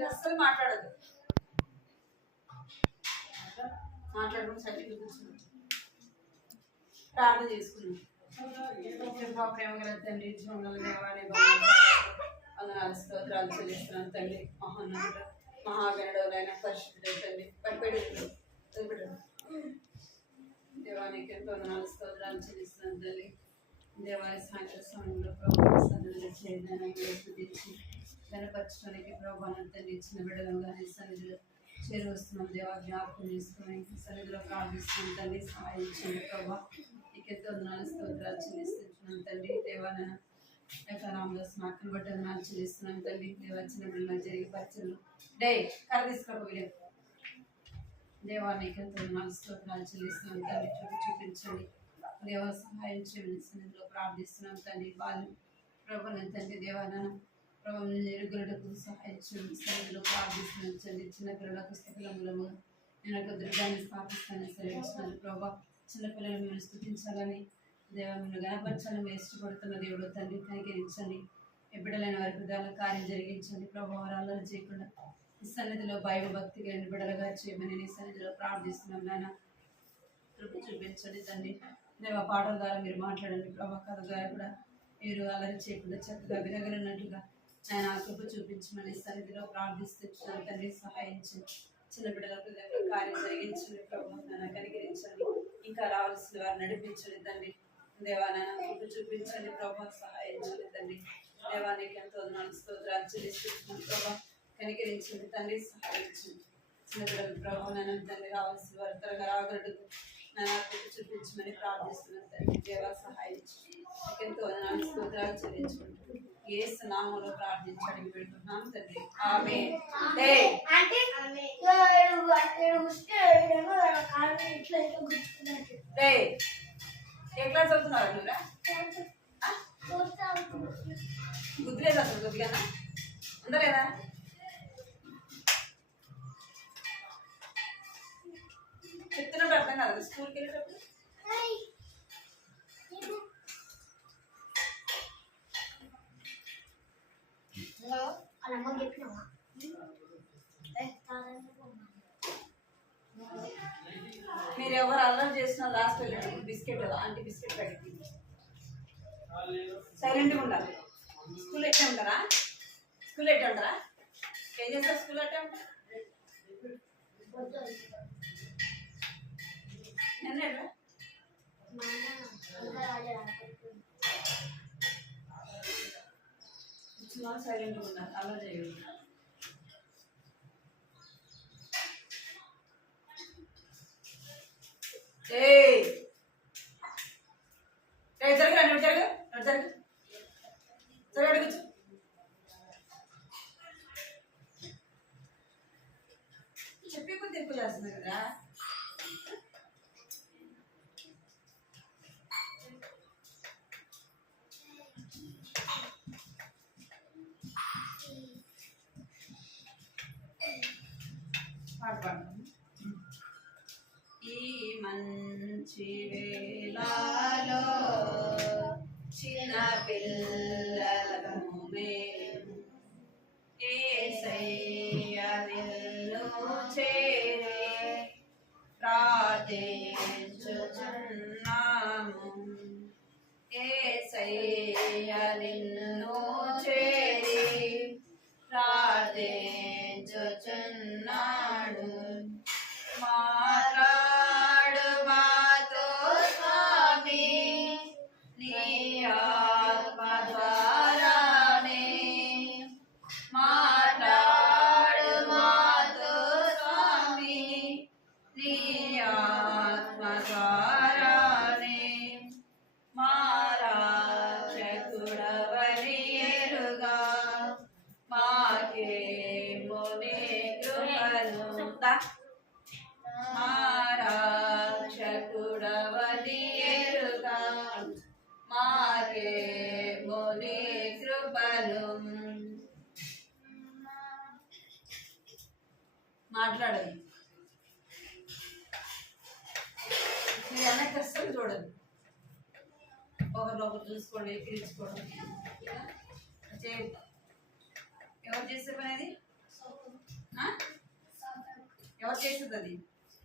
మీరు అస్సలు మాట్లాడదు. మాట్లాడుకుని సర్టిఫికెట్ కూర్చున్నాం, ప్రార్థన చేసుకున్నాం. ప్రేమ గల తండ్రి, జీవన దేవాలయ వందనాలు స్తోత్రాలు చెల్లిస్తున్నాను తండ్రి. మహోన్నతుడు మహాగణుడైన పరిశుద్ధుడు తండ్రి. పడిపెడు దేవానికి ఎంతో వందనాలు స్తోత్రాలు చెల్లిస్తున్నాను తల్లి. దేవాలయ సాయంత్రం సమయంలో ప్రభావ సన్నిధిలో చేయడానికి స్తుతించి గణపరచడానికి ప్రభావం తండ్రి ఇచ్చిన బిడ్డలుగా సన్నిధిలో చేరువస్తున్నాం. దేవా జ్ఞాపకం చేసుకుని సన్నిధిలో ప్రార్థిస్తున్నాం తండ్రి. సహాయం చేయండి ప్రభావ. నీకెంతో వందనాలు స్తోత్రాలు చెల్లిస్తున్నాం తండ్రి. దేవాలయ రామదాస్ మాటను బట్టి వందనాలు చెల్లిస్తున్నాం తండ్రి. దేవచ్చిన బిడ్డలు జరిగే పరిచయలు డే కర తీసుకోవడం దేవానికి ఎంతో వందనాలు స్తోత్రాలు చెల్లిస్తున్నాం తండ్రి. చూపించండి దేవ, సహాయం చేయండి. సన్నిధిలో ప్రార్థిస్తున్నాం తండ్రి. వాళ్ళు ప్రభుత్వం తండ్రి దేవాలయం ప్రభావం ఎరుగులకు సహాయం చేయండి. సన్నిధిలో ప్రార్థిస్తున్నాం తండ్రి. చిన్న పిల్లలకు స్థితుల మూలముగా నేను ఒక దుర్గాన్ని స్థాపిస్తానని సెలవిస్తున్నాను ప్రభావ. చిన్నపిల్లలు మీరు స్థుతించాలని దేవాలను గణపరచాలని మీరు ఇష్టపడుతున్న దేవుడు తండ్రి. కనికరించండి. బిడ్డలైన వారి హృదయాల కార్యం జరిగించండి ప్రభావ. అల్లరి చేయకుండా ఈ సన్నిధిలో భయభక్తిగా బిడ్డలుగా చేయమని నీ సన్నిధిలో ప్రార్థిస్తున్నాం నాయన. కృప చూపించండి తండ్రి. దేవ పాటల ద్వారా మీరు మాట్లాడండి ప్రభావ. కథ ద్వారా కూడా మీరు అల్లరి చేయకుండా చక్కగా వినగలిగినట్లుగా ఆయన కృప చూపించమని సన్నిధిలో ప్రార్థిస్తున్నాను తండ్రి. సహాయించండి. చిన్న బిడ్డల హృదయంలో కార్యం జరిగించండి ప్రభావ. నాన్న కనికరించండి. ఇంకా రావాల్సిన వారు నడిపించండి తండ్రి. దేవాలయ కృప చూపించండి ప్రభావ. సహాయించండి తండ్రి. దేవానికి ఎంతో వందనాలు స్తోత్రాలు చెల్లిస్తున్నాను ప్రభావ. కనికరించండి తండ్రి. సహాయించండి. చిన్న బిడ్డల ప్రభావ నాన్న తండ్రి రావాల్సిన వారు త్వరగా రాగలడు నాన్న కృప చూపించమని ప్రార్థిస్తున్నాను తండ్రి. దేవా సహాయించండి. ఎంతో వందనాలు స్తోత్రాలు చెల్లించుకుంటాను. యేసు నామములో ప్రార్థించి అడిగి పెడుతున్నాం తండ్రి. ఆమేన్. ఏ క్లాస్ చదువుతున్నారు నువ్వురా? గుర్తులేదు అసలు కొద్దిగా ఉండలేదా? చెప్తున్నప్పుడు అర్థం కాదు. స్కూల్కి వెళ్ళేటప్పుడు మీరు ఎవరు అల్లరి చేసిన లాస్ట్ వెళ్ళేటప్పుడు బిస్కెట్ ఆంటీ బిస్కెట్ ప్యాకెట్ సైలెంట్గా ఉండాలి. స్కూల్ ఎట్లా ఉంటారా? స్కూల్ ఎట్లా ఉంటారా? ఏం చేస్తారు స్కూల్ ఎట్లా ఉంటారు? సైలెంట్గా ఉండాలి. అల్లరి చేయాలి. జరగరా నువ్వు జరగ జరగ జరగ కూర్చో. చెప్పి కొద్ది ఎక్కువ చేస్తుంది కదా. పాట పాడు. ఈ మంచి వేళలో చిన్న పిల్లలను మేము యేసయ్య నిన్ను చేరి ప్రార్థించుచున్నాము. యేసయ్య నిన్ను చేరి ప్రార్థించుచున్నాడు. మాట్లాడు మాతో స్వామి నీ ఆత్మ ద్వారానే. మాట్లాడు మాతో స్వామి నీ ఆత్మ ద్వారానే. మా రక్షకుడవని ఎరుగా మాకేమో నీ కృపను రక్షకుడవని ఎరుగా మాకేమో నీ కృపను. మాట్లాడదు. మీరు అన్నట్టు అస్సలు చూడదు. ఒకరినొకరు చూసుకోండి, ఎక్కిరించుకోవడం. ఎవరు చేసే పని అది? చేస్తుంది అది.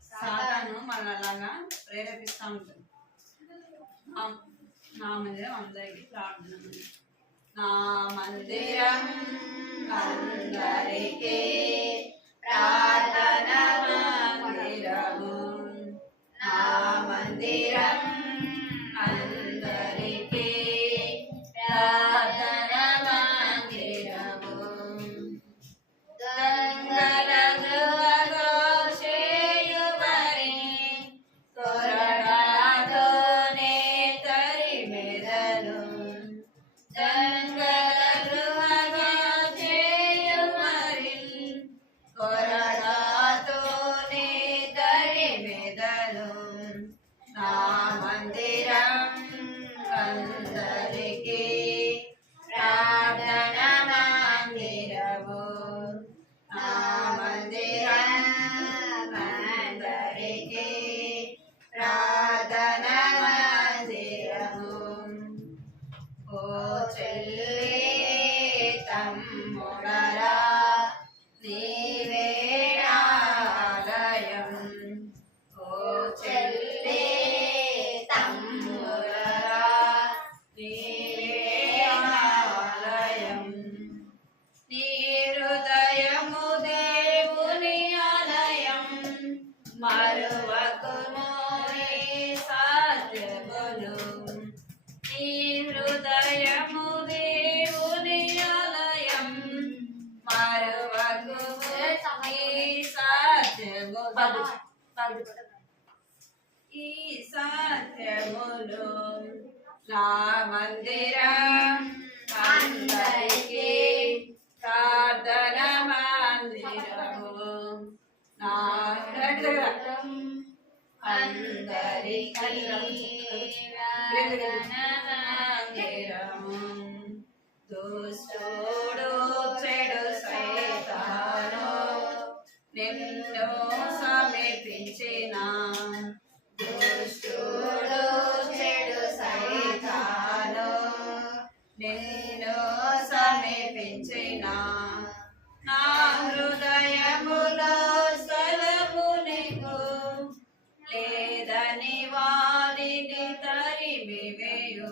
సాతాను మనల్ని అలాగా ప్రేరేపిస్తూ ఉంటుంది. నా మందిరం అందరికి ప్రార్థన. నా మందిరం అందరికీ ప్రార్థన మందిరము. నా మందిరం అందరికీ ప్రార్థన మందిరము. గంగల గృహలో చేయుమని కొరడాతోనే తరిమెదను. గంగల గృహలో చేయుమని కొరడాతోనే తరిమెదను. నా మందిరం అందరికీ ప్రార్థన మందిరము. నా మందిరం అందరికీ ప్రార్థన మందిరము. ఓ చెల్లి తమ్ముడరా నీవే ఆలయం. ఓ చెల్లి తమ్ముడరా నీవే ఆలయం. నీ హృదయము దేవుని ఆలయం. మరువకుము నీ సాధ్యములు. నీ హృదయము దేవుని ఆలయం. మరువకుము నీ సాధ్యములు. ఈ సాధ్యములు. నా మందిరం అందరికీ ప్రార్థన మందిరము. నా మందిరం అందరికీ ప్రార్థన మందిరము. దుష్టుడు చెడు సైతాను నిన్ను సమీపించిన. దుష్టుడు చెడు సైతాను నిన్ను సమీపించిన. నా హృదయములో స్థలము నీకు లేదని వారిని తరిమివేయు.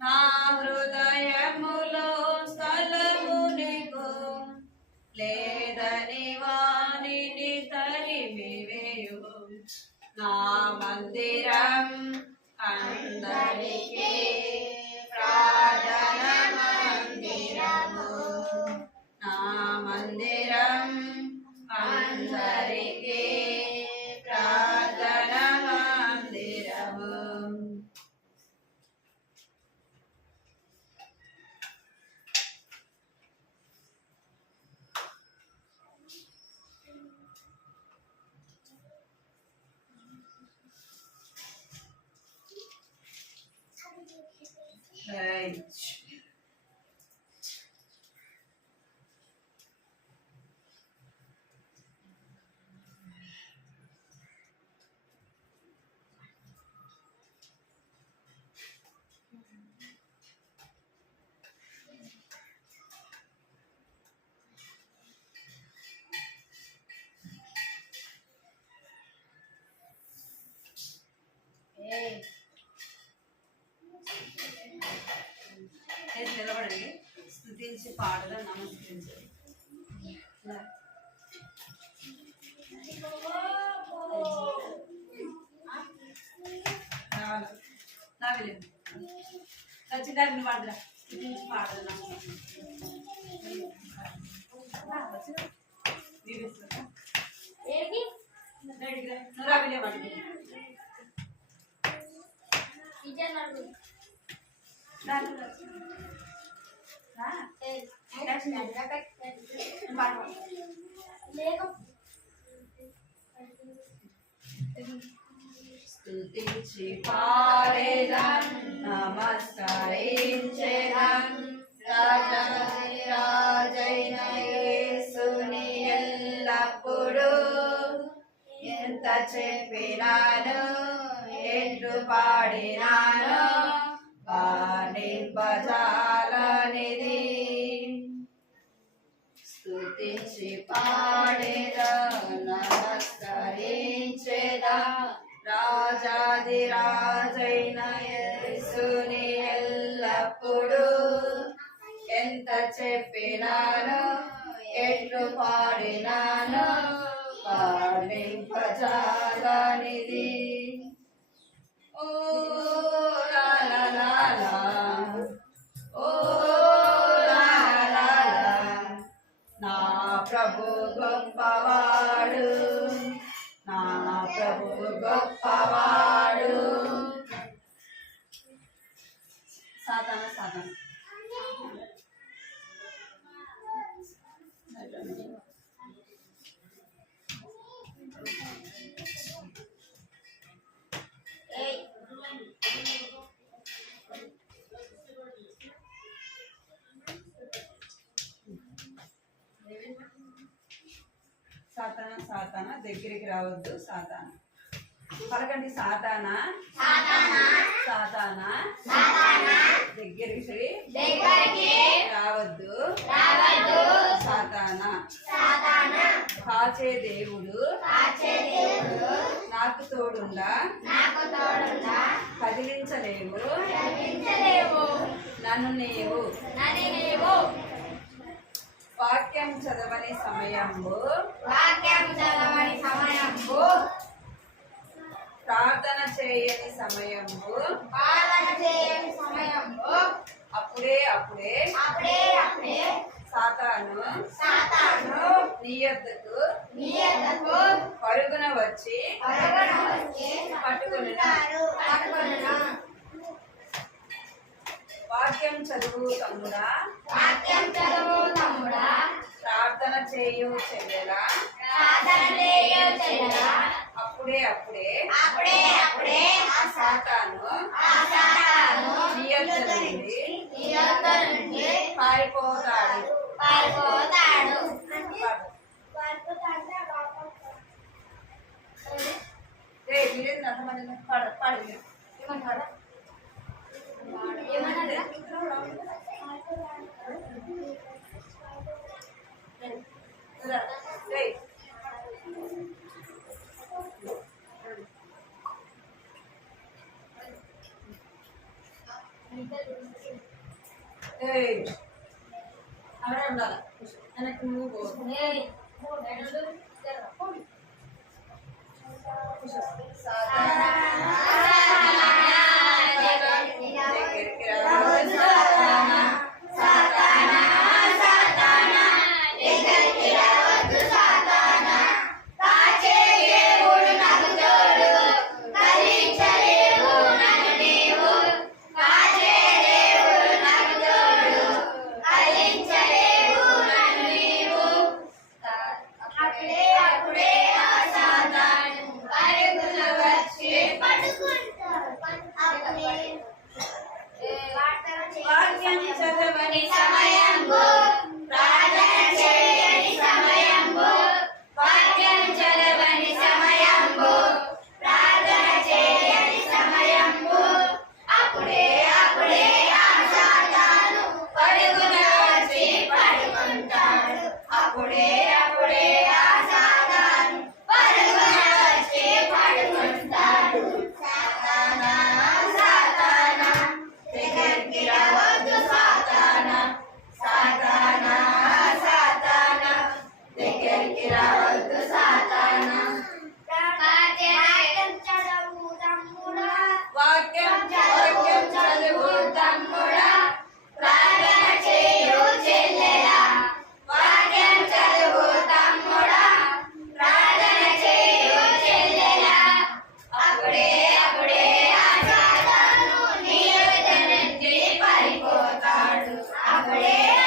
నా హృదయములో స్థలము నీకు లేదని వారిని తరిమివేయు. నా మందిరం అందరికీ ప్రార్థన మందిరము. నా మందిరం అందరికీ ప్రార్థన మందిరము. Right. నిలబడండి. స్తుతించి పాటలు నమస్కరించండి. చిన్న పాడరా. స్తుతించి పాటలు నమస్కరించండి. స్తుతించి పాడేదం నమస్కరించేదం రాజైన యేసుని ఎల్లప్పుడూ. ఎంత చెప్పినాను ఎట్లు పాడినాను వర్ణింపజాలనిది. స్తుతించి పాడేదా నమస్కరించేదా రాజాది రాజైన యేసుని ఎల్లప్పుడు ఎంత చెప్పినాను ఎట్లు పాడినాను పాడింపజాలనిది ఓ లా లా లా లా ఓ లా లా లా నా ప్రభు గొప్పవాడు నా ప్రభు గొప్పవాడు సాతాన సాతాన సాతాన సాతాన దగ్గరికి రావద్దు సాతాన పలకండి సాతాన సాతాన దగ్గరికి రావద్దు సాతాన కాచే దేవుడు నాకు తోడుండా కదిలించలేవు నన్ను నీవు వాక్యం చదవని సమయంలో ప్రార్థన చేయని సమయంలో అప్పుడే సాతాను నీ యొద్దకు పరుగున వచ్చి పట్టుకొనును వాక్యం చదువు తమ్ముడా ప్రార్థన చేయు చెయ్యరా అప్పుడే ఆ సాతాను నీ యొద్ద నుండి పారిపోతాడు మీరేది అర్థమని పాడు ఏమంటారా అక్కడ ఉండాలి వెనక్కి నువ్వు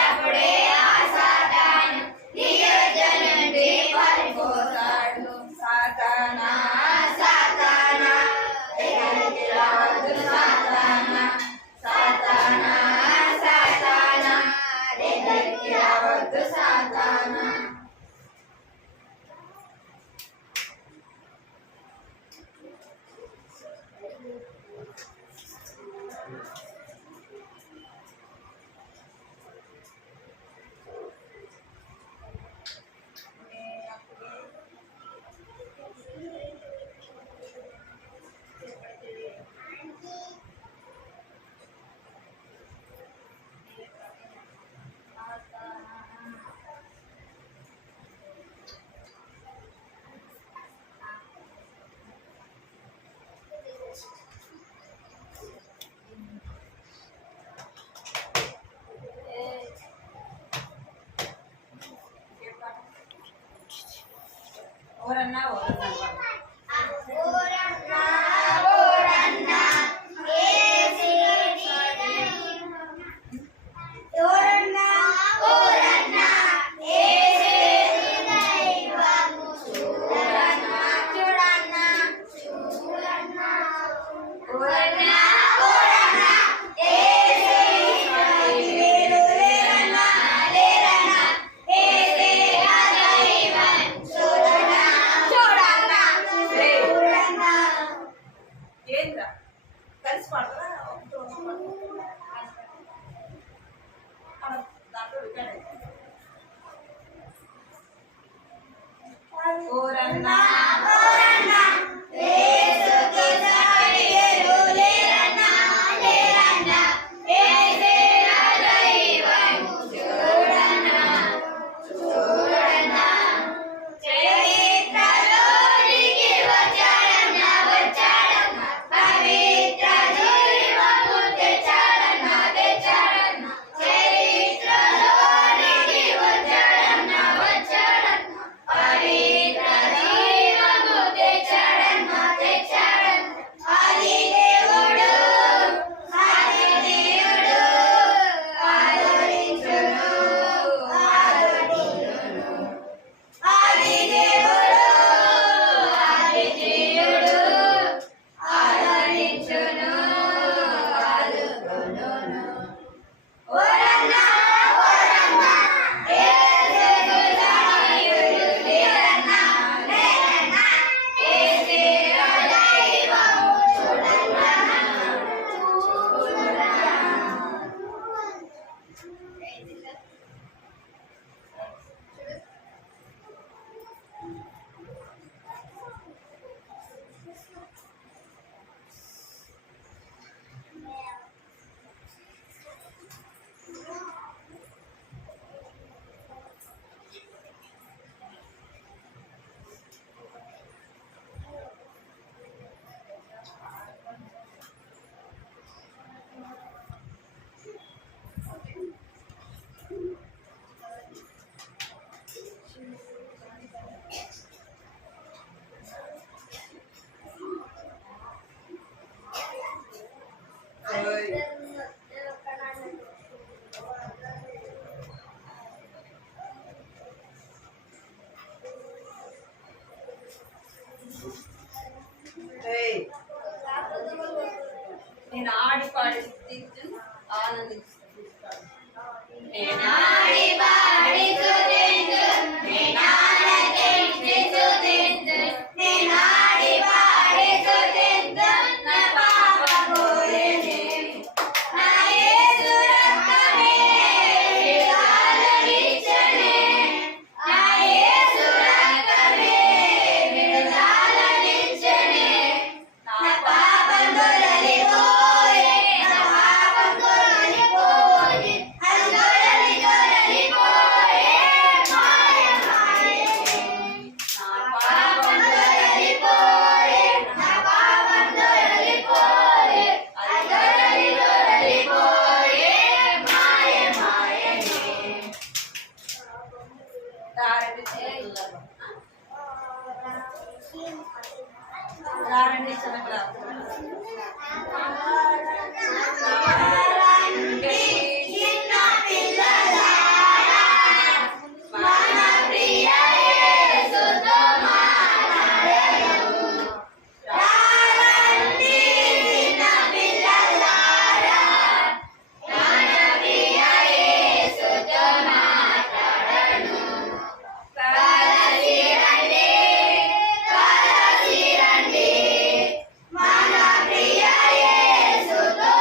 అప్పుడే ఆ సాతాను నీ యొద్ద నుండి ఓరన్నా కలిసి పడతారా దాంట్లో రికార్డ్ అయితే ఓరన్నా నేను ఆడి పాడి ఆనందిస్తాను. రారండి చిన్నపిల్ల మన ప్రియ యేసుతో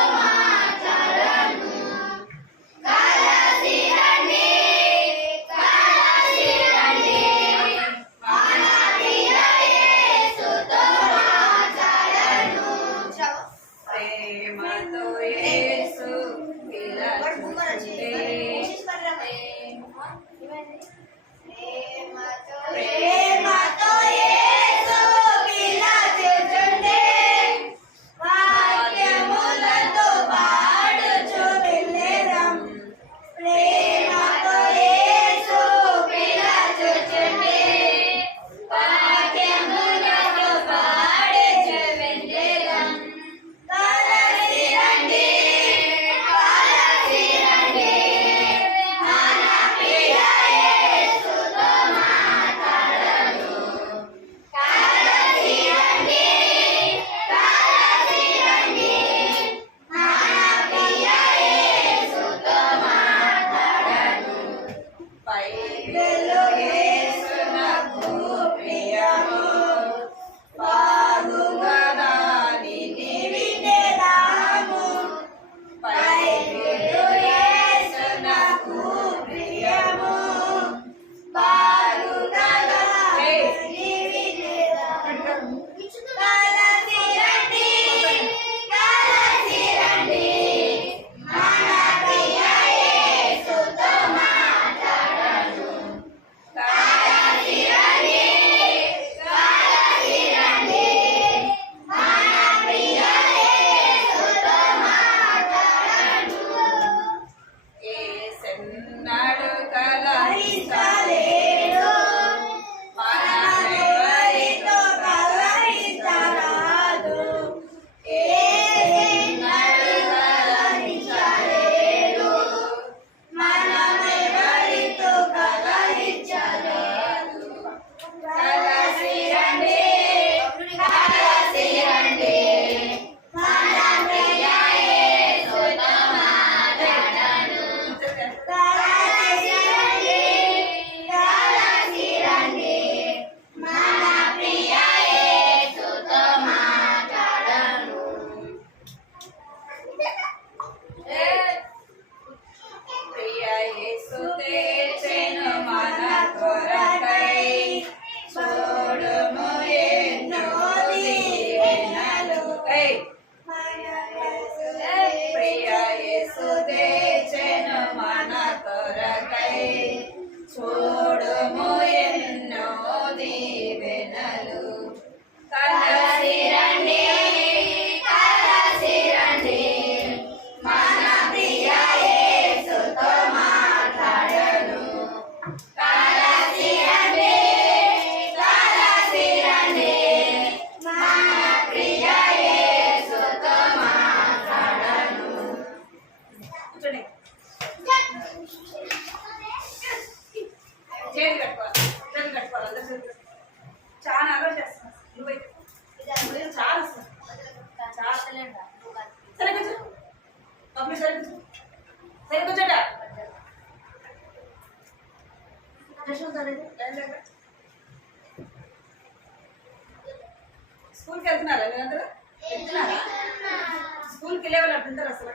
కట్టుకోవాలి అందరూ చేతులు. చాలా అలవాటు చేస్తున్నా నువ్వైతే చాలా అసలు చాలా సరే కూర్చో అప్పుడు సరే కూర్చో సరే కూర్చోట స్కూల్కి వెళ్తున్నారా మీరందరూ వెళ్తున్నారా స్కూల్కి వెళ్ళే వాళ్ళు అట్లుంటారు అసలు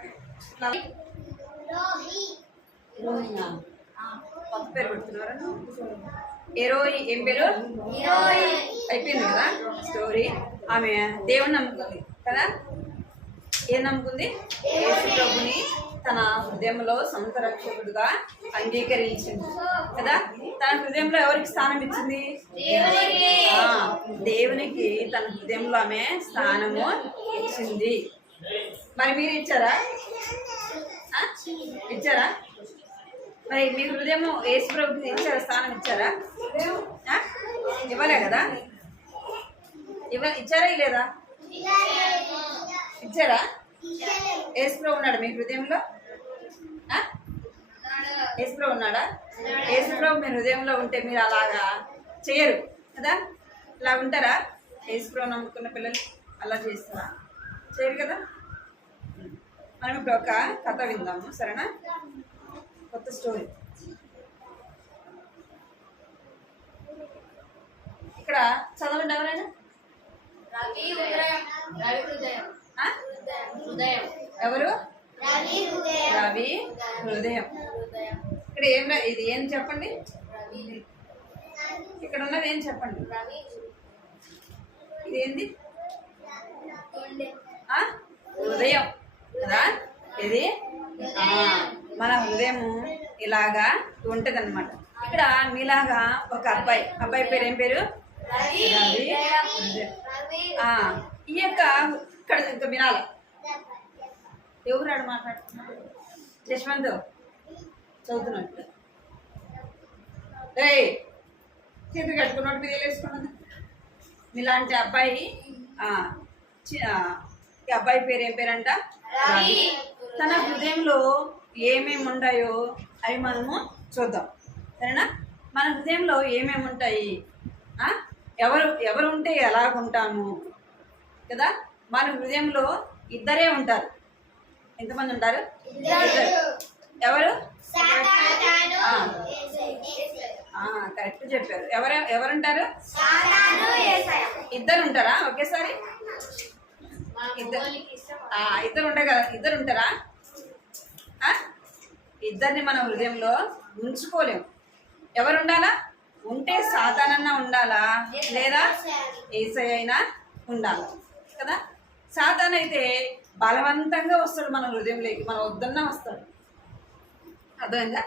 కొత్త పేరు పెడుతున్నారా హీరోయి ఏం పేరు అయిపోయింది కదా స్టోరీ ఆమె దేవుని నమ్ముకుంది కదా ఏం నమ్ముకుంది యేసు ప్రభుని తన హృదయంలో సొంత రక్షకుడుగా అంగీకరించింది కదా తన హృదయంలో ఎవరికి స్థానం ఇచ్చింది దేవునికి తన హృదయంలో ఆమె స్థానము ఇచ్చింది మరి మీరు ఇచ్చారా ఇచ్చారా మరి మీ హృదయం యేసు ప్రభుకి ఇచ్చారా స్థానం ఇచ్చారా ఇవ్వలే కదా ఇచ్చారా లేదా ఇచ్చారా యేసు ప్రభు ఉన్నాడు మీ హృదయంలో యేసు ప్రభు ఉన్నాడా యేసు ప్రభు మీ హృదయంలో ఉంటే మీరు అలాగా చేయరు కదా ఇలా ఉంటారా యేసు ప్రభు నమ్ముకున్న పిల్లలు అలా చేస్తారా చేయరు కదా మనం ఇప్పుడు ఒక కథ విందాము సరేనా కొత్త స్టోరీ ఇక్కడ చదవండి ఎవరైనా ఎవరు రవి హృదయం ఇక్కడ ఏం ఇది ఏం చెప్పండి ఇక్కడ ఉన్నది ఏం చెప్పండి ఇది ఏంది హృదయం కదా ఇది మన హృదయము ఇలాగా ఉంటది అనమాట ఇక్కడ మీలాగా ఒక అబ్బాయి పేరు ఏం పేరు రవి ఈ యొక్క ఇక్కడ ఇంకా వినాలి ఎవరాడు మాట్లాడుతున్నా యశ్వంత్ చదువుతున్నట్టు రే చేతులు కట్టుకున్నట్టు మీద వేసుకున్నది మీలాంటి అబ్బాయి ఈ అబ్బాయి పేరు ఏం పేరంట రవి తన హృదయంలో ఏమేమి ఉంటాయో అవి మనము చూద్దాం సరేనా మన హృదయంలో ఏమేమి ఉంటాయి ఎవరు ఉంటే ఎలాగుంటాము కదా మన హృదయంలో ఇద్దరే ఉంటారు ఎంతమంది ఉంటారు ఎవరు కరెక్ట్ చెప్పారు ఎవరుంటారు ఇద్దరు ఉంటారా ఒకేసారి ఇద్దరు ఉంటారు కదా ఇద్దరు ఉంటారా ఇద్దరిని మన హృదయంలో ఉంచుకోలేము ఎవరు ఉండాలా ఉంటే సాతానన్నా ఉండాలా లేదా యేసయ్య అయినా ఉండాలా కదా సాతాన్ అయితే బలవంతంగా వస్తాడు మన హృదయంలోకి మనం వద్దన్నా వస్తాడు అర్థమైందా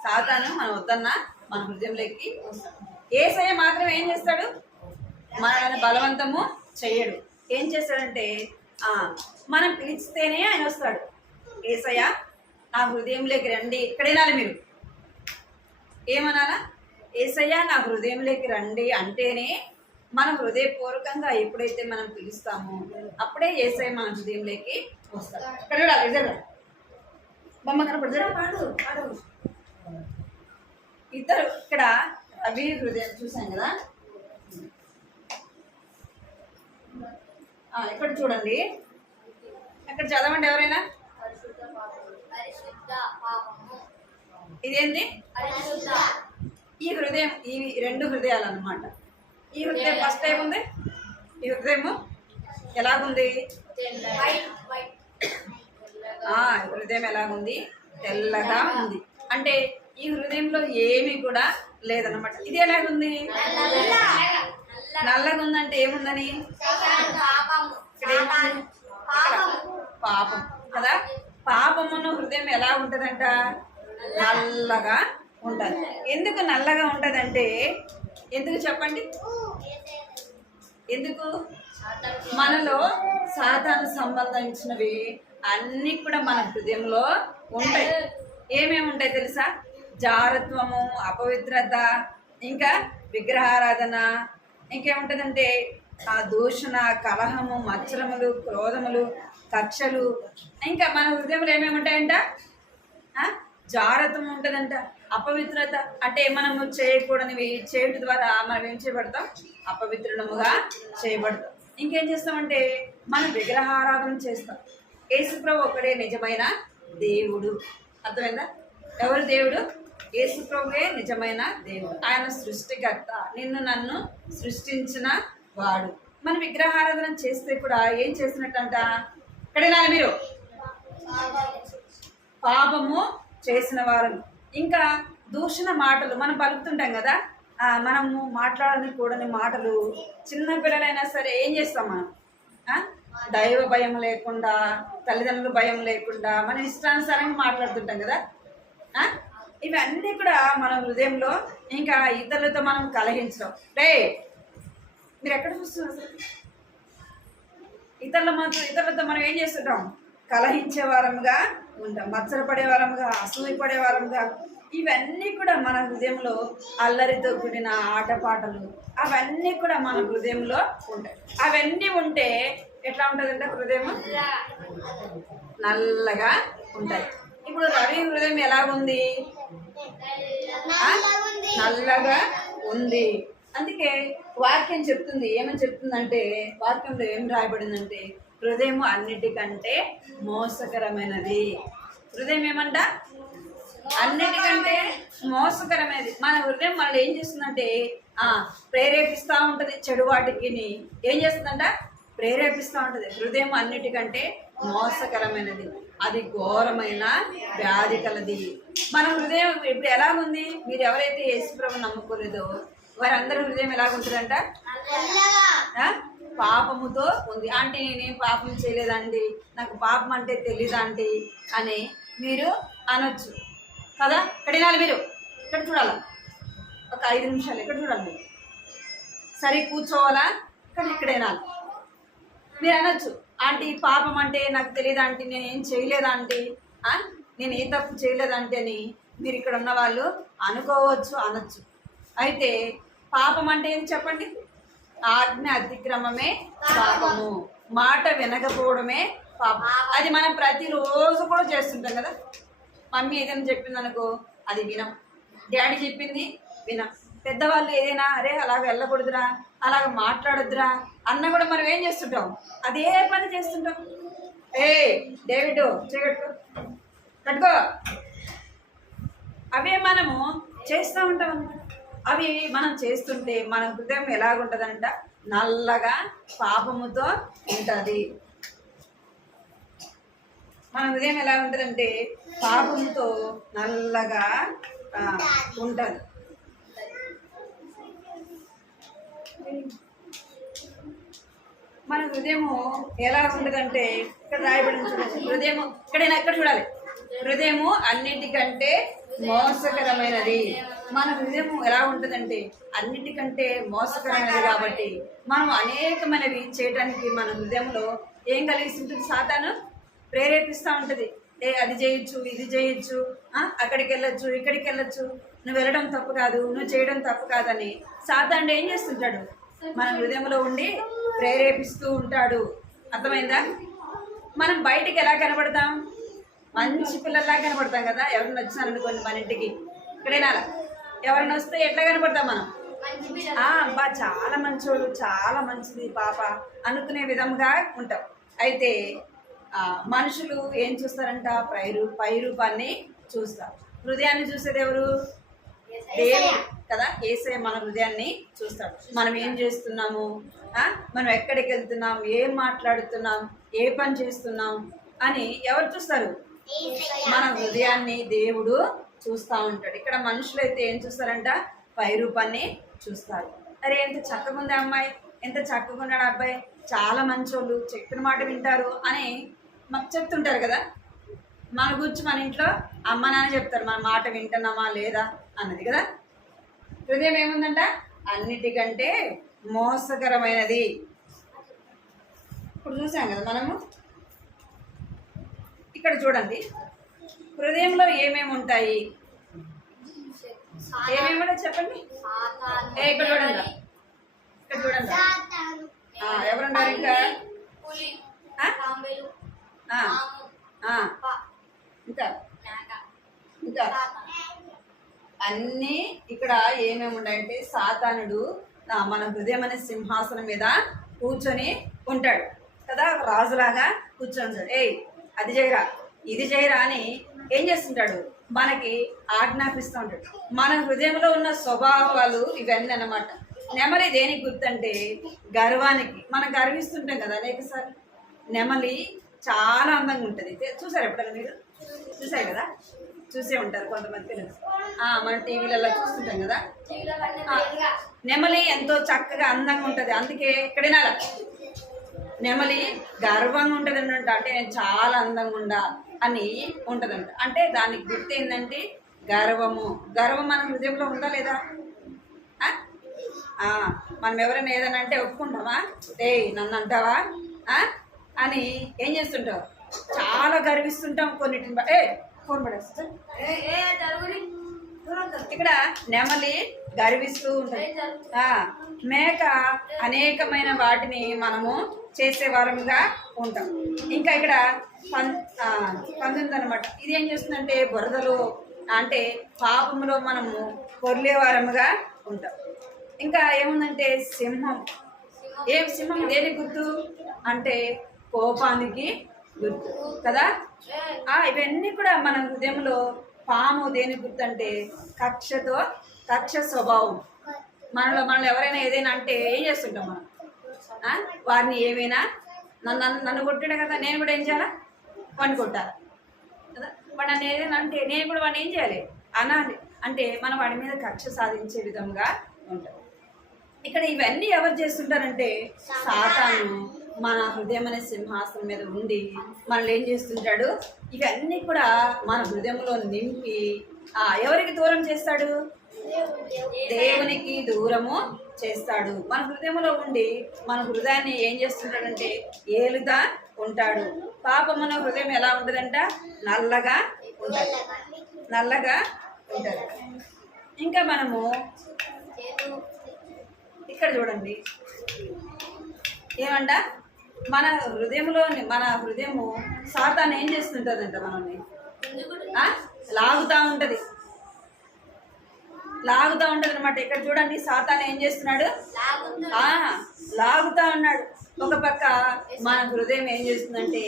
సాతాను మనం వద్దన్నా మన హృదయంలోకి వస్తాడు యేసయ్య మాత్రం ఏం చేస్తాడు మనల్ని బలవంతము చెయ్యడు ఏం చేస్తాడంటే మనం పిలిస్తేనే ఆయన వస్తాడు యేసయ్య నా హృదయంలోకి రండి ఇక్కడేనాలి మీరు ఏమనాలా యేసయ్య నా హృదయంలోకి రండి అంటేనే మనం హృదయపూర్వకంగా ఎప్పుడైతే మనం పిలుస్తామో అప్పుడే యేసయ్య మన హృదయంలోకి వస్తాడు ఇక్కడ చూడాలి బొమ్మ కనపడు ఇద్దరు ఇక్కడ రవి హృదయం చూసాం కదా ఇక్కడ చూడండి ఇక్కడ చదవండి ఎవరైనా ఇదేంటి ఈ హృదయం ఈ రెండు హృదయాలు అన్నమాట ఈ హృదయం ఫస్ట్ ఏముంది ఈ హృదయము ఎలాగుంది హృదయం ఎలాగుంది తెల్లగా ఉంది అంటే ఈ హృదయంలో ఏమీ కూడా లేదన్నమాట ఇది ఎలాగుంది నల్లగా ఉందంటే ఏముందని ఇక్కడ ఏముంది పాపం కదా పాపమును హృదయం ఎలా ఉంటదంట నల్లగా ఉంటుంది ఎందుకు నల్లగా ఉంటదంటే ఎందుకు చెప్పండి ఎందుకు మనలో సాతాను సంబంధించినవి అన్నీ కూడా మన హృదయంలో ఉంటాయి ఏమేమి ఉంటాయి తెలుసా జారత్వము అపవిత్రత ఇంకా విగ్రహారాధన ఇంకేముంటుందంటే దూషణ కలహము మత్సరములు క్రోధములు కక్షలు ఇంకా మన హృదయంలో ఏమేమి ఉంటాయంట జారత్వం ఉంటుందంట అపవిత్రత అంటే మనము చేయకూడనివి చేయడం ద్వారా మనం ఏం చేయబడతాం? అపవిత్రులముగా చేయబడతాం. ఇంకేం చేస్తామంటే మనం విగ్రహారాధన చేస్తాం. యేసుప్రభు ఒకడే నిజమైన దేవుడు. అర్థమైందా? ఎవరు దేవుడు? యేసుప్రభువే నిజమైన దేవుడు. ఆయన సృష్టికర్త, నిన్ను నన్ను సృష్టించిన వాడు. మనం విగ్రహారాధన చేస్తే కూడా ఏం చేసినట్టంట? ఇక్కడేనా మీరు పాపము చేసిన వారు. ఇంకా దూషణ మాటలు మనం పలుకుతుంటాం కదా, మనము మాట్లాడని కూడని మాటలు. చిన్న పిల్లలైనా సరే ఏం చేస్తాం మనం? దైవ భయం లేకుండా, తల్లిదండ్రుల భయం లేకుండా మన ఇష్టానుసారంగా మాట్లాడుతుంటాం కదా. ఇవన్నీ కూడా మన హృదయంలో. ఇంకా ఇతరులతో మనం కలహించడం. రే మీరు ఎక్కడ చూస్తున్నారు? ఇతరులతో మనం ఏం చేస్తుంటాం? కలహించే వారముగా ఉంటాం, మత్సరపడే వారముగా, అసూయపడే వారముగా. ఇవన్నీ కూడా మన హృదయంలో అల్లరితో కూడిన ఆటపాటలు, అవన్నీ కూడా మన హృదయంలో ఉంటాయి. అవన్నీ ఉంటే ఎట్లా ఉంటుందంటే హృదయం నల్లగా ఉంటాయి. ఇప్పుడు రవి హృదయం ఎలా ఉంది? నల్లగా ఉంది. అందుకే వాక్యం చెప్తుంది. ఏమని చెప్తుందంటే, వాక్యంలో ఏం రాయబడిందంటే, హృదయం అన్నిటికంటే మోసకరమైనది. హృదయం ఏమంట? అన్నిటికంటే మోసకరమైనది. మన హృదయం మళ్ళీ ఏం చేస్తుందంటే ప్రేరేపిస్తూ ఉంటుంది చెడు వాటికి. ఏం చేస్తుందంట? ప్రేరేపిస్తూ ఉంటుంది. హృదయం అన్నిటికంటే మోసకరమైనది, అది ఘోరమైన వ్యాధి కలది. మన హృదయం ఇప్పుడు ఎలా ఉంది? మీరు ఎవరైతే యేసుప్రభుని నమ్ముకోలేదో వారందరి హృదయం ఎలాగుంటుందంట? పాపముతో ఉంది. అంటే నేనేం పాపం చేయలేదండి, నాకు పాపం అంటే తెలీదండి అని మీరు అనొచ్చు కదా. ఇక్కడ వినాలి, మీరు ఇక్కడ చూడాలా, ఒక 5 నిమిషాలు ఇక్కడ చూడాలి. మీరు సరే కూర్చోవాలా, ఇక్కడ వినాలి. మీరు అనొచ్చు, ఆంటీ పాపం అంటే నాకు తెలియదు ఆంటీ, నేను ఏం చేయలేదు ఆంటీ, నేను ఏ తప్పు చేయలేదంటే అని మీరు ఇక్కడ ఉన్న వాళ్ళు అనుకోవచ్చు, అనొచ్చు. అయితే పాపం అంటే ఏంటి చెప్పండి? ఆజ్ఞ అతిక్రమమే పాపము, మాట వినకపోవడమే పాపం. అది మనం ప్రతిరోజు కూడా చేస్తుంటాం కదా. మమ్మీ ఏదైనా చెప్పింది అనుకో, అది వినం. డాడీ చెప్పింది వినం. పెద్దవాళ్ళు ఏదైనా అరే అలాగ వెళ్ళకూడదురా, అలాగ మాట్లాడొద్దురా అన్న కూడా మనం ఏం చేస్తుంటాం? అదే పని చేస్తుంటాం. డేవిడ్ చేయగట్టుకో, కట్టుకో, అవే మనము చేస్తూ ఉంటాం అన్నమాట. అవి మనం చేస్తుంటే మన హృదయం ఎలాగుంటుందంట? నల్లగా పాపముతో ఉంటుంది. మన హృదయం ఎలా ఉంటుందంటే పాపంతో నల్లగా ఉంటుంది. మన హృదయము ఎలా ఉంటుందంటే ఇక్కడ రాయబడి హృదయము ఎక్కడ చూడాలి. హృదయము అన్నిటికంటే మోసకరమైనది. మన హృదయం ఎలా ఉంటుందంటే అన్నిటికంటే మోసకరమైనది. కాబట్టి మనం అనేకమైనవి చేయడానికి మన హృదయంలో ఏం కలిగిస్తుంటుంది? సాతాను ప్రేరేపిస్తూ ఉంటుంది. అది చేయొచ్చు, ఇది చేయొచ్చు, అక్కడికి వెళ్ళొచ్చు, ఇక్కడికి వెళ్ళొచ్చు, నువ్వు వెళ్ళడం తప్పు కాదు, నువ్వు చేయడం తప్పు కాదని సాతాను ఏం చేస్తుంటాడు? మన హృదయంలో ఉండి ప్రేరేపిస్తూ ఉంటాడు. అర్థమైందా? మనం బయటికి ఎలా కనబడతాం? మంచి పిల్లల్లా కనబడతాం కదా. ఎవరిని వచ్చినారనుకోండి మన ఇంటికి, ఇక్కడైనా ఎవరిని వస్తే ఎట్లా కనబడతాం మనం? అబ్బా చాలా మంచోడు, చాలా మంచిది పాప అనుకునే విధంగా ఉంటాం. అయితే మనుషులు ఏం చూస్తారంట? పై రూపాన్ని చూస్తారు. హృదయాన్ని చూసేది ఎవరు? దేవుడు కదా. యేసయ్య మన హృదయాన్ని చూస్తాడు. మనం ఏం చేస్తున్నాము, మనం ఎక్కడికి వెళ్తున్నాం, ఏం మాట్లాడుతున్నాం, ఏ పని చేస్తున్నాం అని ఎవరు చూస్తారు? మన హృదయాన్ని దేవుడు చూస్తూ ఉంటాడు. ఇక్కడ మనుషులు అయితే ఏం చూస్తారంట? పై రూపాన్ని చూస్తారు. అరే ఎంత చక్కగా ఉంది అమ్మాయి, ఎంత చక్కగా ఉన్నాడు అబ్బాయి, చాలా మంచోళ్ళు, చెప్పిన మాట వింటారు అని మాకు చెప్తుంటారు కదా. మన గురించి మన ఇంట్లో అమ్మ నాన్న చెప్తారు, మన మాట వింటున్నామా లేదా అన్నది కదా. హృదయం ఏముందంట? అన్నిటికంటే మోసకరమైనది. ఇప్పుడు చూసాం కదా మనము. ఇక్కడ చూడండి, హృదయంలో ఏమేమి ఉంటాయి? ఏమేమి ఉంటాయి చెప్పండి. ఇక్కడ చూడండి, ఇక్కడ చూడండి. ఎవరున్నారు ఇంకా? ఇంకా ఇంకా అన్నీ ఇక్కడ ఏమేమి ఉన్నాయంటే సాతానుడు మన హృదయం అనే సింహాసనం మీద కూర్చొని ఉంటాడు కదా, రాజులాగా కూర్చొని ఉంటాడు. అది చేయరా ఇది చేయరా అని ఏం చేస్తుంటాడు, మనకి ఆజ్ఞాపిస్తూ ఉంటాడు. మన హృదయంలో ఉన్న స్వభావాలు ఇవన్నీ అన్నమాట. నెమలి దేనికి గుర్తంటే గర్వానికి. మనం గర్విస్తుంటాం కదా అనేకసార్లు. నెమలి చాలా అందంగా ఉంటుంది. చూసారు ఎప్పుడైనా మీరు? చూసారు కదా, చూసే ఉంటారు కొంతమంది పిల్లలు. మన టీవీలలో చూస్తుంటాం కదా. నెమలి ఎంతో చక్కగా అందంగా ఉంటుంది. అందుకే ఇక్కడైనా నెమలి గర్వంగా ఉంటుంది అన్నట్టు. అంటే నేను చాలా అందంగా ఉండా అని ఉంటుందంట. అంటే దానికి గుర్తు ఏంటంటే గర్వము. గర్వం మన హృదయంలో ఉందా లేదా? మనం ఎవరైనా ఏదైనా అంటే ఒప్పుకుంటామా? నన్ను అంటావా అని ఏం చేస్తుంటావు? చాలా గర్విస్తుంటాం కొన్నిటిని. ఫోన్ పడేస్తా. ఇక్కడ నెమలి గర్విస్తూ ఉంటుంది. మేక అనేకమైన వాటిని మనము చేసే వారముగా ఉంటాం. ఇంకా ఇక్కడ పంది అనమాట. ఇది ఏం చేస్తుందంటే బురదలో అంటే పాపములో మనము పొర్లే వారముగా ఉంటాం. ఇంకా ఏముందంటే సింహం. సింహం దేనికి గుర్తు అంటే కోపానికి గుర్తు కదా. ఇవన్నీ కూడా మన హృదయంలో. పాము దేనికి గుర్తు అంటే కక్ష స్వభావం. మనలో ఎవరైనా ఏదైనా అంటే ఏం చేస్తుంటాం మనం? వారిని ఏమైనా నన్ను కొట్టాడు కదా, నేను కూడా ఏం చేయాలా? వాడిని కొట్టాలి కదా. వాడు నన్ను ఏదైనా అంటే నేను కూడా వాడిని ఏం చేయాలి అనాలి. అంటే మనం వాడి మీద కక్ష సాధించే విధంగా ఉంటాం. ఇక్కడ ఇవన్నీ ఎవరు చేస్తుంటారంటే సాతాను మన హృదయం అనే సింహాసనం మీద ఉండి మనల్ని ఏం చేస్తుంటాడు? ఇవన్నీ కూడా మన హృదయంలో నింపి ఎవరికి దూరం చేస్తాడు? దేవునికి దూరము చేస్తాడు. మన హృదయంలో ఉండి మన హృదయాన్ని ఏం చేస్తుంటాడంటే ఏలుదా ఉంటాడు. పాపం మన హృదయం ఎలా ఉంటుందంట? నల్లగా ఉంటుంది. ఇంకా మనము ఇక్కడ చూడండి ఏమంట, మన హృదయము సాతాను ఏం చేస్తుంటుందంట? మనల్ని లాగుతూ ఉంటుంది అనమాట. ఇక్కడ చూడండి సాతాను ఏం చేస్తున్నాడు? లాగుతా ఉన్నాడు. ఒక పక్క మన హృదయం ఏం చేస్తుందంటే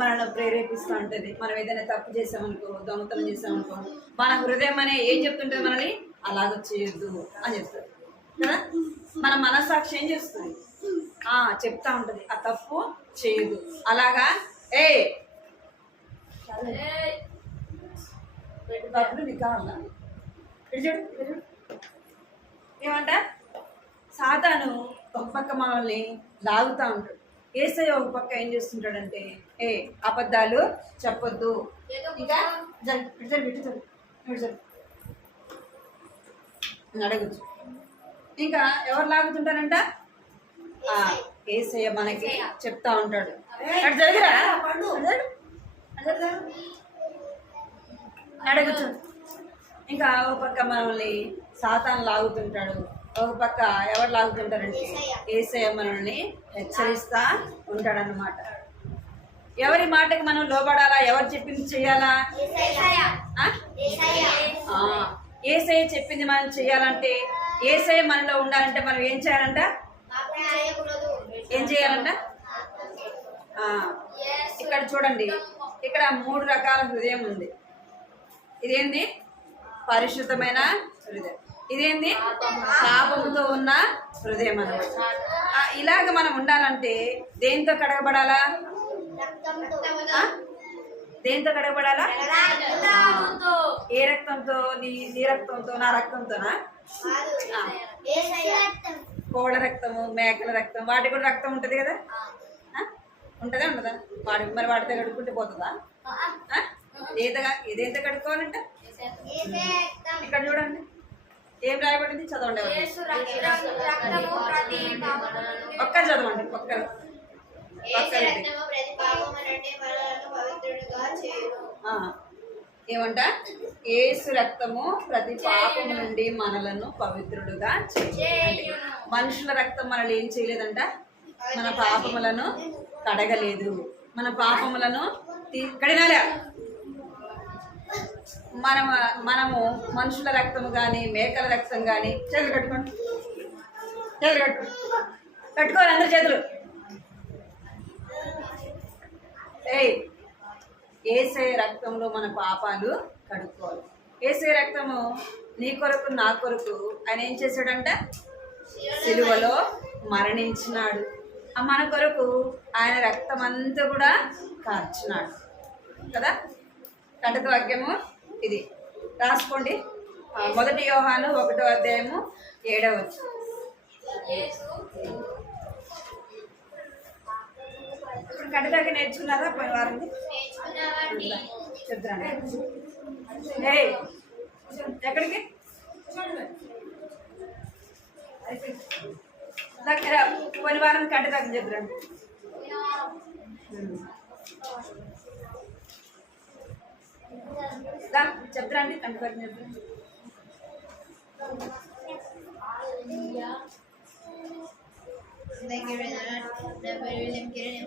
మనల్ని ప్రేరేపిస్తూ ఉంటుంది. మనం ఏదైనా తప్పు చేసామనుకో, దొంగతనం చేసామనుకో, మన హృదయం అనే ఏం చెప్తుంటుంది? మనల్ని అలాగ చేయొద్దు అని చెప్తుంది కదా. మన మనస్సాక్షి ఏం చేస్తుంది? చెప్తా ఉంటుంది ఆ తప్పు చేయదు. అలాగా ఏమంట సాతాను ఒక పక్క మనల్ని లాగుతూ ఉంటాడు. యేసయ్య ఒక పక్క ఏం చేస్తుంటాడంటే అబద్ధాలు చెప్పొద్దు. ఇంకా అడగచ్చు. ఇంకా ఎవరు లాగుతుంటారంట? యేసయ్య మనకి చెప్తా ఉంటాడు. అడగచ్చు. ఇంకా ఒక పక్క మనల్ని సాతాను లాగుతుంటాడు. ఒక పక్క ఎవరు లాగుతుంటారంటే యేసయ్య మనల్ని హెచ్చరిస్తా ఉంటాడన్నమాట. ఎవరి మాటకి మనం లోబడాలా? ఎవరు చెప్పింది చెయ్యాలా? యేసయ్య చెప్పింది మనం చెయ్యాలంటే, యేసయ్య మనలో ఉండాలంటే మనం ఏం చేయాలంట? ఇక్కడ చూడండి, ఇక్కడ 3 రకాల హృదయం ఉంది. ఇదేంది? పరిశుద్ధమైన హృదయం. ఇదేంది? పాపముతో ఉన్న హృదయం అన్నమాట. ఇలాగ మనం ఉండాలంటే దేంతో కడగబడాలా? దేంతో కడగబడాలా? ఏ రక్తంతో? నీ రక్తంతో, నా రక్తంతోనా? కోళ్ళ రక్తము, మేకల రక్తం, వాటి కూడా రక్తం ఉంటుంది కదా. ఉంటుందా ఉండదా? మరి వాటితో కడుక్కుంటే పోతుందా? ఏదైతే కడుక్కోవాలంట? ఇక్కడ చూడండి ఏం రాయబడింది, చదవండి. ఒక్కరు చదవండి. ఒక్కరు ఏమంట? యేసు రక్తము ప్రతి పాపము నుండి మనలను పవిత్రుడుగా చేయును. మనుషుల రక్తం మనల్ని ఏం చేయలేదంట? మన పాపములను కడగలేదు. మన పాపములను కడినాలే మనము మనుషుల రక్తం కానీ మేకల రక్తం కానీ చేతులు కట్టుకోండి, చేతులు కట్టుకోవాలి అందరు చేతులు. యేసయ్య రక్తంలో మన పాపాలు కడుక్కోవాలి. యేసయ్య రక్తము నీ కొరకు నా కొరకు ఆయన ఏం చేశాడంట, సిలువలో మరణించినాడు. మన కొరకు ఆయన రక్తం అంతా కూడా కార్చినాడు కదా. కంటక వాక్యము ఇది రాసుకోండి. 1 యోహాను 1వ అధ్యాయము 7వ వచనం. ఇప్పుడు కంటక నేర్చుకున్నారా పోయిన వారం? చెప్తాను. ఎక్కడికి దగ్గర పోయిన వారం కంటక చెప్తాను. చెప్తారండి కంటక చెప్తాను. నేను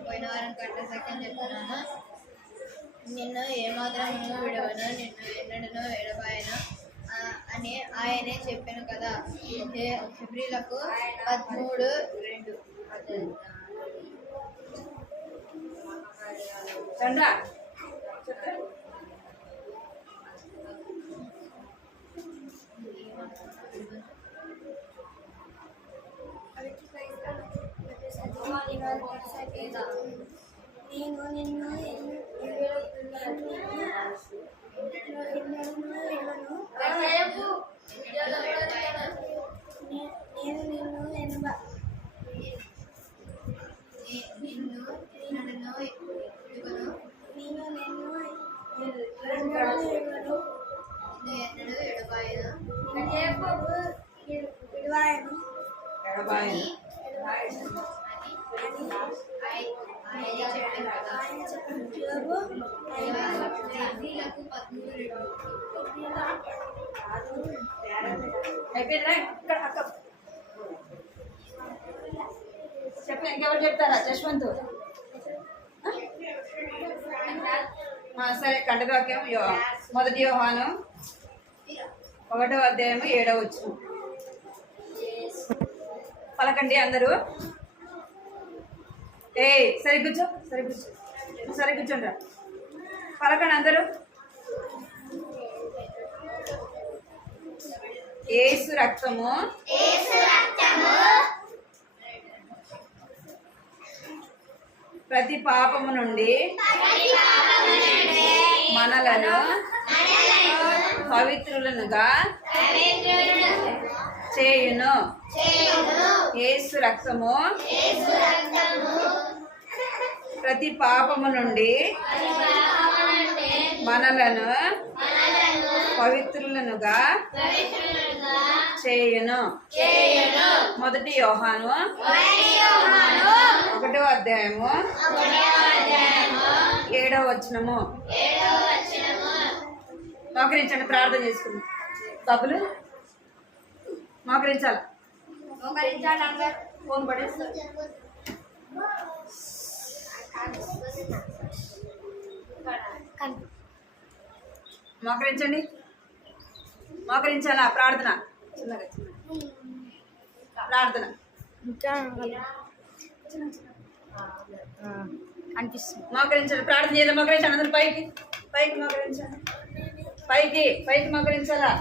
పోయిన వారం గంట సెకండ్ చెప్తున్నాను. నిన్ను ఏమాత్రము విడవను, నిన్ను ఎన్నడను ఎడబాయను అని ఆయనే చెప్పాను కదా. ఫిబ్రిలకు 13:2. చంద్ర నేను నిన్ను చెప్పండి. ఇంకెవరు చెప్తారా? జశ్వంత్. సరే కంటక వాక్యం 1 యోహాను 1వ అధ్యాయము 7వ వచనం పలకండి అందరూ. సరే కూర్చో, సరే కూర్చోండి. పలకండి అందరూ. యేసు రక్తము ప్రతి పాపము నుండి మనలను పవిత్రులనుగా చేయును. యేసు రక్తము ప్రతి పాపము నుండి మనలను పవిత్రులనుగా చేయును. 1 యోహాను 1వ అధ్యాయము 7వ వచనము. మోకరించండి, ప్రార్థన చేసుకుందాం. బాబులు మోకరించాలి. ఫోన్ పడేస్తా. మోకరించండి, మోకరించాలా? ప్రార్థన చిన్నగా ప్రార్థన అనిపిస్తుంది. మోకరించండి, ప్రార్థన చేద్దాం. మోకరించండి అందరూ. పైకి పైకి మోకరించండి. పైకి మోకరించాలా?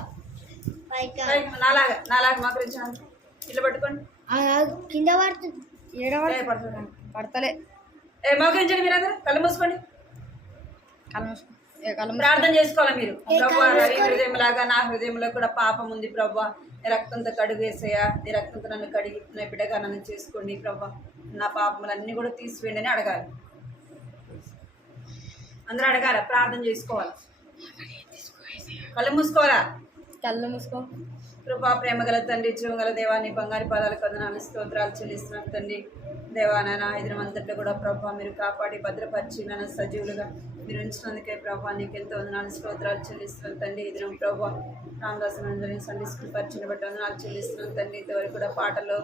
నాలాగా మోకరించండి. ఇట్లా పట్టుకోండి. కింద పడుతుంది, పడతలే. మోకరించండి మీరందరూ. కళ్ళు మూసుకోండి. ప్రార్థన చేసుకోవాలి మీరు. ప్రభా, రవి హృదయం లాగా నా హృదయంలో కూడా పాపం ఉంది ప్రభా. నీ రక్తంతో కడుగు వేసేయా. నీ రక్తంతో నన్ను కడిగి నా బిడ్డగా నన్ను చేసుకోండి ప్రభా. నా పాపములన్నీ కూడా తీసివేయండి అని అడగాలి. అందరూ అడగాల, ప్రార్థన చేసుకోవాలి. కళ్ళు మూసుకోవాలా? కళ్ళు మూసుకో. కృపా ప్రేమ గల తండ్రి, జీవం గల దేవాన్ని బంగారు పాదాల కొందనాలు స్తోత్రాలు చెల్లిస్తున్నాను తండ్రి. దేవా నాయన ఈ దినమంతట్లో కూడా ప్రభా మీరు కాపాడి భద్రపరిచి నన్ను సజీవులుగా మీరు ఉంచినందుకే ప్రభా నీకు ఎంతో వందనాలు స్తోత్రాలు చెల్లిస్తున్నాను తండ్రి. ఈ దినం ప్రభా రామదాసు సండే స్కూల్ పరిచయం బట్టి వందనాలు చెల్లిస్తున్నాను తండ్రి. ఇంతవరకు కూడా పాటలు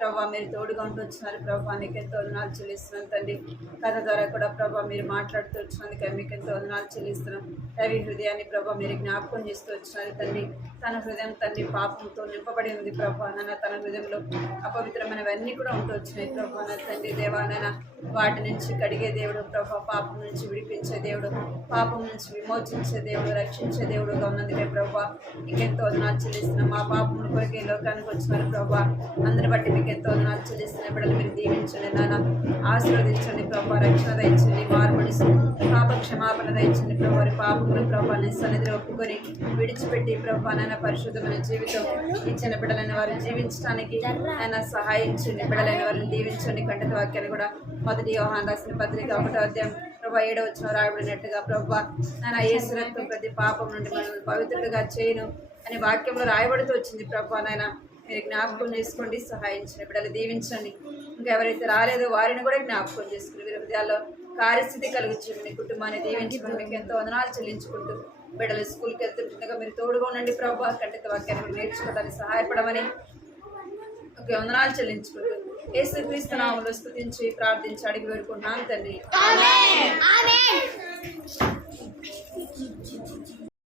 ప్రభా మీరు తోడుగా ఉంటూ వచ్చినారు ప్రభా నీకు ఎంతో వందనాలు చెల్లిస్తున్నాం తండ్రి. కథ ద్వారా కూడా ప్రభా మీరు మాట్లాడుతూ వచ్చినందుకే మీకు ఎంతో వందనాలు చెల్లిస్తున్నాం. రవి హృదయాన్ని ప్రభా మీరు జ్ఞాపకం చేస్తూ వచ్చినారు తండ్రి. తన హృదయం తండ్రి పాపంతో నింపబడి ఉంది ప్రభా నాన్న. తన హృదయంలో అపవిత్రమైనవన్నీ కూడా ఉంటూ వచ్చినాయి ప్రభా నా తండ్రి దేవా నాన్న. వాటి నుంచి కడిగే దేవుడు ప్రభా, పాపం నుంచి విడిపించే దేవుడు, పాపం నుంచి విమోచించే దేవుడు, రక్షించే దేవుడుగా ఉన్నందుకే ప్రభా నీకెంతో వందనాలు చెల్లిస్తున్నాం. మా పాపముల కొరకే లోకానికి వచ్చినారు ప్రభా. అందరిని బట్టి మీకు ఎంతో వందనాలు చెల్లిస్తున్నాం. బిడ్డలు మీరు దీవించండి నాన్న, ఆశీర్వదించండి ప్రభా, రక్షణ దయచండి, మార్మడిసి పాప క్షమాపణ దయచండి ప్రభా. వారి పాపములు ప్రభా నీ సన్నిధిలో ఒప్పుకొని విడిచిపెట్టి ప్రభా నాయన పరిశుద్ధమైన జీవితం ఇచ్చిన బిడ్డలైన వారిని జీవించడానికి ఆయన సహాయించండి. బిడ్డలైన వారిని దీవించండి. కంటత వాక్యాన్ని కూడా మొదటి యోహాను రాసిన పత్రిక 1వ అధ్యాయం ప్రభా 7వ వచనం రాయబడినట్టుగా ప్రభా నాయన యేసు రక్తం ప్రతి పాపం నుండి మనల్ని పవిత్రుడిగా చేయను అనే వాక్యంలో రాయబడుతూ వచ్చింది ప్రభా నాయన. మీరు జ్ఞాపకం చేసుకోండి, సహాయించండి. బిడ్డలు దీవించండి. ఇంకా ఎవరైతే రాలేదో వారిని కూడా జ్ఞాపకం చేసుకుని వీరి హృదయాల్లో కార్యస్థితి కలిగించండి. మీ కుటుంబాన్ని దీవించమని మీకు ఎంతో వందనాలు చెల్లించుకుంటూ బిడ్డలు స్కూల్కి వెళ్తుండగా మీరు తోడుగా ఉండండి ప్రభా. కంటిత వాక్యాన్ని నేర్చుకోవడానికి సహాయపడమని ఒక వందనాలు చెల్లించుకుంటూ యేసుక్రీస్తు నామములో స్తుతించి ప్రార్థించి అడిగి వేడుకుంటున్నాను తండ్రి.